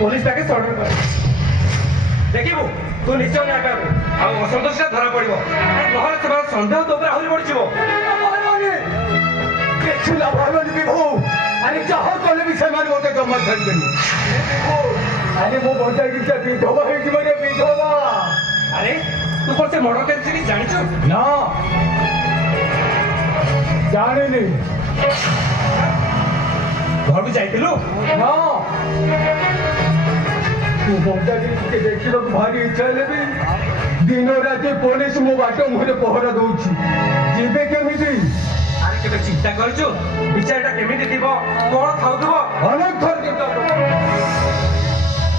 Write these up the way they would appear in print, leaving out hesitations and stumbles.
police ताके सर्डर कर देखिबु तू निश्चय न्याय पाबु आ असंतोष धरा पड़िबो नहले से सन्देह तो ऊपर आहुरी पड़िଯିबो देखिला भावन विभू अरे चाह कले भी समान होते जमा छड़बेनी अरे मो बंदा की विधवा है कि मरे विधवा अरे तू कौन से मर्डर केस की जानी छु ना जाने नहीं घर भी जाइतिलु ना तू बंदा के देखिबा भारी इच्छा लेबी दिन राति पुलिस मो बाटो मुहरे पहरा दउछि जीवे केमिति अरे केबे चिंता करछु विचारटा केमिति दिबो कोन खाउथबो अनेक थर चिंता कर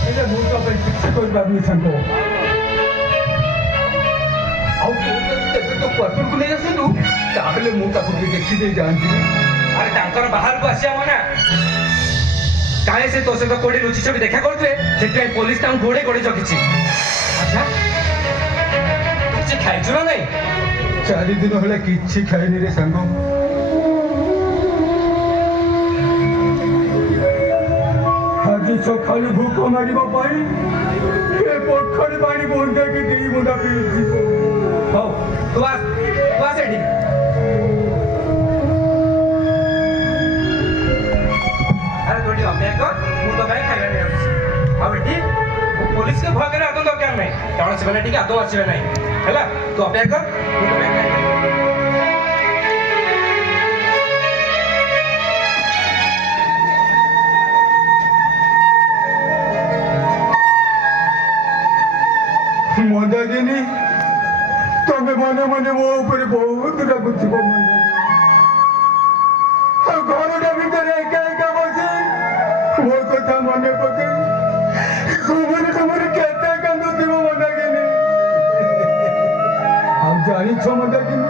एले मु तो पे किछि कोइ बाबी संतो आउ तो क्वार्टर को ले आसनु ताबले मु ताकु देखि दे जानती अरे तांकर बाहर को आसिया मना काहे से तो से तो कोडी रुचि छबि देखा करथे सेते पुलिस तां घोड़े घोड़े जकिछि अच्छा कुछ खाइछु ना नहीं 4 दिन होला किछि खाइनी रे संगो आज सकाळी भूख मारिबा पाई ए पोखरी पानी बोंदा के देई बोंदा पीछि हो तू आस एठी अरे थोड़ी अपेक्षा कर मु तो भाई खाइबा नहीं आछि अब एठी पुलिस के भय करे आदो दरकार नहीं कारण से बेला ठीक आदो आसीबे नहीं हैला तू अपेक्षा कर मु तो भाई खाइबा मंदाकिनी तमे मने मने मो ऊपर बहुत रागुछि घर भीतर एका एका बसी मोर कथा मने पके तुमर केते कांदुथिब मंदाकिनी हम जानी छ मंदाकिनी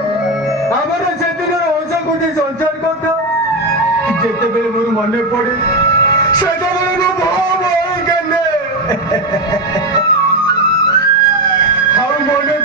हमर से दिन ओसा कोठी संचार करता जेते बेले मोर मने पड़े सेते बेले मो भो भो कने हम मने